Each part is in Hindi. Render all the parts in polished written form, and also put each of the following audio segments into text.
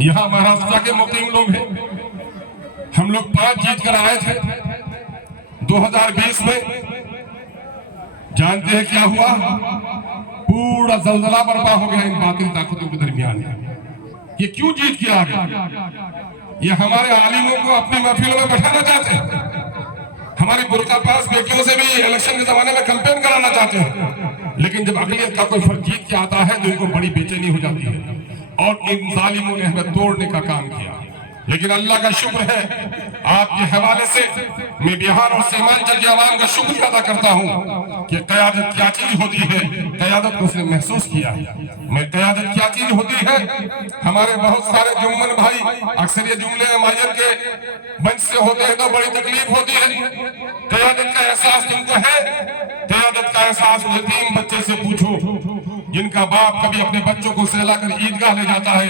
यहाँ महाराष्ट्र के मुकीम लोग हैं। हम लोग 5 जीत कर आए थे 2020 में। जानते हैं क्या हुआ? पूरा जलजला बर्पा हो गया इन बातिल ताकतों के दरमियान। ये क्यों जीत के आ गए? ये हमारे आलिमों को अपनी महफिलों में बैठाना चाहते हैं। हमारी बुर्का पास बेटियों से भी इलेक्शन के जमाने में कैंपेन कराना चाहते हैं। लेकिन जब अकलियत का कोई फर्क जीत के आता है तो इनको बड़ी बेचैनी हो जाती है और इन जालिमों ने हमें तोड़ने का काम किया। लेकिन अल्लाह का शुक्र है, आपके हवाले से मैं बिहार और सीमांचल की आवाम का शुक्र अदा करता हूँ कि क़यादत क्या चीज होती है। क़यादत को उसने महसूस किया। मैं क़यादत क्या चीज होती है। हमारे बहुत सारे जुम्मन भाई अक्सर ये जुमले मायन के मंच से होते हैं तो बड़ी तकलीफ होती है। क़यादत का एहसास तुमको है? क़यादत का एहसास यतीम बच्चे से पूछो जिनका बाप कभी अपने बच्चों को सहलाकर ईदगाह ले जाता है।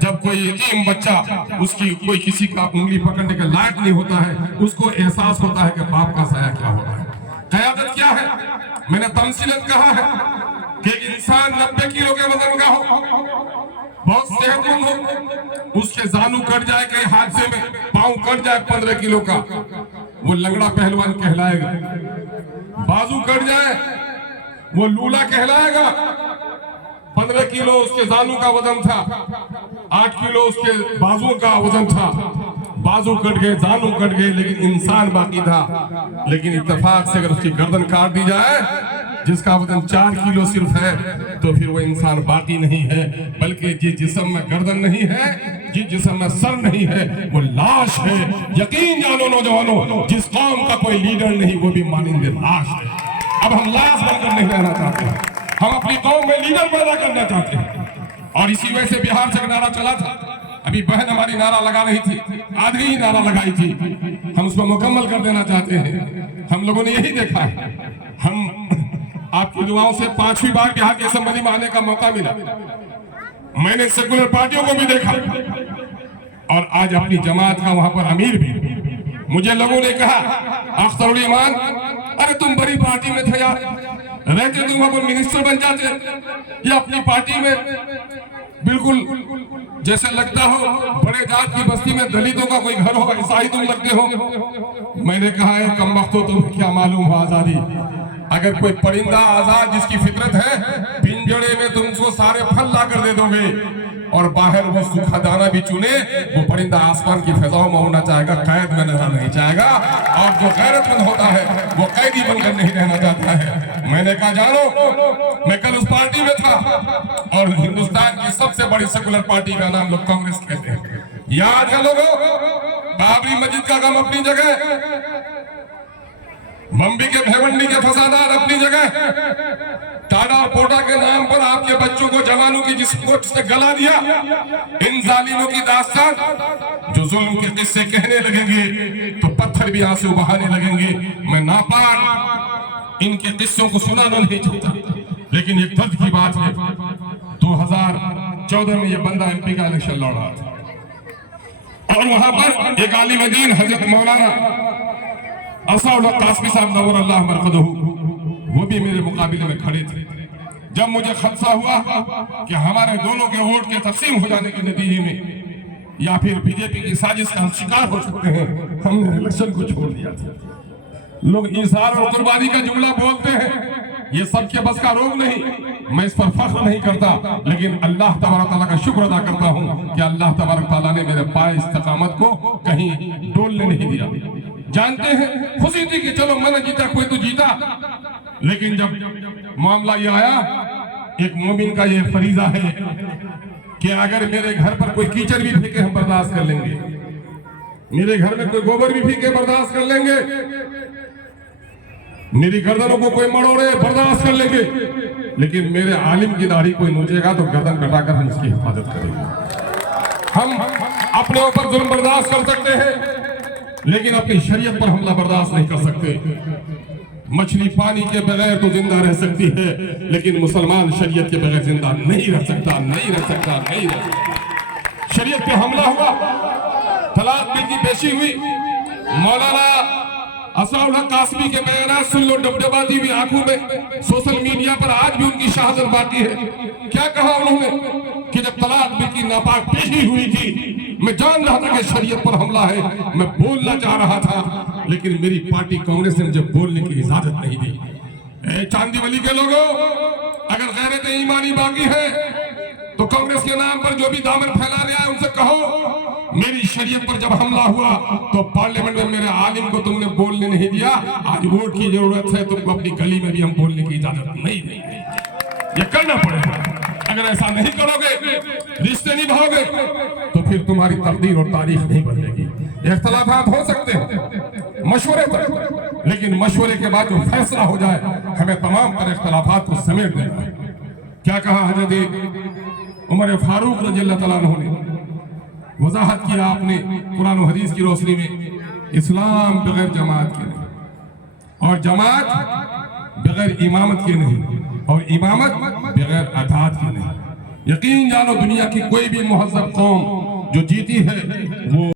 जब कोई यतीम बच्चा उसकी कोई किसी का उंगली पकड़ने के लायक नहीं होता है, उसको एहसास होता है कि बाप का साया क्या होता है। क़यादत क्या है? मैंने तमसीलन कहा है कि इंसान 90 किलो के वजन का हो, बहुत सेहतमंद हो, उसके जानू कट जाए कहीं हादसे में, पांव कट जाए 15 किलो का, वो लंगड़ा पहलवान कहलाएगा। बाजू कट जाए वो लूला कहलाएगा। 15 किलो उसके जानू का वजन था, 8 किलो उसके बाजुओं का वजन था। बाजू कट गए, जानू कट गए, लेकिन इंसान बाकी था। लेकिन इत्तेफाक से अगर उसकी गर्दन काट दी जाए, जिसका वजन 4 किलो सिर्फ है, तो फिर वो इंसान बाकी नहीं है, बल्कि जिस जिस्म में गर्दन नहीं है, जिस जिस्म में सर नहीं है, वो लाश है। यकीन जानो नौजवानों, जिस कौम का कोई लीडर नहीं वो भी मानिंदे लाश है। अब हम लाश बनकर नहीं रहना चाहते हैं, हम अपनी कौम में लीडर पैदा करना चाहते हैं। और इसी वजह से बिहार से नारा चला था। अभी बहन हमारी नारा लगा रही थी, आधी ही नारा लगाई थी, हम उसको मुकम्मल कर देना चाहते हैं। हम लोगों ने यही देखा है, हम आपकी दुआओं से 5वीं बार बिहार की असेंबली में आने का मौका मिला। मैंने सेकुलर पार्टियों को भी देखा और आज अपनी जमात का वहां पर अमीर भी। मुझे लोगों ने कहा, अख्तरुल ईमान, अरे तुम बड़ी पार्टी में थे यार, रहते तुम वहां पर मिनिस्टर बन जाते, या अपनी पार्टी में बिल्कुल जैसे लगता हो बड़े जात की बस्ती में दलितों का कोई घर हो, ऐसा ही तुम लगते हो। मैंने कहा है, कम वक्त हो, तुम्हें क्या मालूम हो आजादी। अगर कोई परिंदा आजाद जिसकी फितरत है, पिंजड़े में तुमको सारे फल ला कर दे दोगे और बाहर वो सूखा दाना भी चुने, वो परिंदा आसमान की फिजाओं में होना चाहेगा, कैद में रहना नहीं चाहेगा। और जो गैरतमंद होता है वो कैदी बनकर नहीं रहना चाहता है। मैंने कहा, जानो, मैं कल उस पार्टी में था और हिंदुस्तान की सबसे बड़ी सेकुलर पार्टी का नाम लोग कांग्रेस कहते हैं। याद है लोगों, बाबरी मस्जिद का गम अपनी जगह, बम्बी के भेवंडी के फसादार अपनी जगह, टाडा और पोटा के नाम पर आपके बच्चों को जवानों की जिस कोट से गला दिया, इन जालिमों की दास्तान जो जुल्म के किस्से कहने लगेंगे तो पत्थर भी आंसू बहाने लगेंगे। मैं नापाक इनके किस्सों को सुनाना नहीं चाहता, लेकिन एक दर्द की बात है, 2014 में ये बंदा MP का इलेक्शन लड़ रहा था और वहां पर एक आलिम दीन हजरत मौलाना असद कासमी साहब नवर अल्लाह मरकदहू, वो भी मेरे मुकाबले में खड़े थे। जब मुझे खदशा हुआ कि हमारे दोनों के वोट के तकसीम हो जाने के नतीजे में या फिर बीजेपी की साजिश का शिकार हो सकते हैं, हमने इलेक्शन को छोड़ दिया था। लोग इज़हार और कुर्बानी का जुमला बोलते हैं, ये सबके बस का रोग नहीं। मैं इस पर फख्र नहीं करता, लेकिन अल्लाह तबारक तआला का शुक्र अदा करता हूँ कि अल्लाह तबारक तआला ने मेरे पाए इस्तिकामत को कहीं डोलने नहीं दिया। जानते हैं, खुशी थी कि चलो मैंने जीता, कोई तो जीता, लेकिन जब मामला ये आया, एक मोमिन का ये फरीजा है कि अगर मेरे घर पर कोई कीचड़ भी फेंके हम बर्दाश्त कर लेंगे, मेरे घर में कोई गोबर भी फेंके बर्दाश्त कर लेंगे, मेरी गर्दनों को कोई मरोड़े बर्दाश्त कर लेंगे, लेकिन मेरे आलिम की दाढ़ी कोई नोचेगा तो गर्दन कटाकर हम उसकी हिफाजत करेंगे। हम अपने ऊपर जुल्म बर्दाश्त कर सकते हैं, लेकिन अपनी शरीयत पर हमला बर्दाश्त नहीं कर सकते। मछली पानी के बगैर तो जिंदा रह सकती है, लेकिन मुसलमान शरीयत के बगैर जिंदा नहीं रह सकता, नहीं रह सकता, नहीं रह सकता। शरीयत पे हमला हुआ, तलाक बिल की पेशी हुई, मौलाना असद कासमी के बयान सुन लो, डबडबाती हुई आंखों में। सोशल मीडिया पर आज भी उनकी शहादत बाकी है। क्या कहा उन्होंने कि जब तलाक बिल की नापाक पेशी हुई थी, मैं जान रहा था कि शरीयत पर हमला है, मैं बोलना चाह रहा था, लेकिन मेरी पार्टी कांग्रेस ने मुझे बोलने की इजाजत नहीं दी। चांदीवली के लोगों, अगर गैरत ईमानी बाकी है तो कांग्रेस के नाम पर जो भी दामन फैला रहे हैं उनसे कहो, मेरी शरीयत पर जब हमला हुआ तो पार्लियामेंट में मेरे आलिम को तुमने बोलने नहीं दिया, आज वोट की जरूरत है, तुमको अपनी गली में भी हम बोलने की इजाजत नहीं देंगे। ये करना पड़ेगा। अगर ऐसा नहीं करोगे, रिश्ते निभाओगे, तो फिर तुम्हारी तकदीर और तारीख नहीं बदलेगी। इख्तलाफात हो सकते हैं मशवरे पर, लेकिन मशवरे के बाद जो फैसला हो जाए, हमें तमाम तरह इख्तलाफात को समेट देना है। क्या कहा हजरत उमर फारूक रज़ियल्लाहु तआला अन्हु ने, वजाहत किया आपने कुरान और हदीस की रोशनी में, इस्लाम बगैर जमात के नहीं, और जमात बगैर इमामत के नहीं, और इमामत बगैर अतात के नहीं। यकीन जानो दुनिया की कोई भी मुहज़्ज़ब कौम जो जीती है वो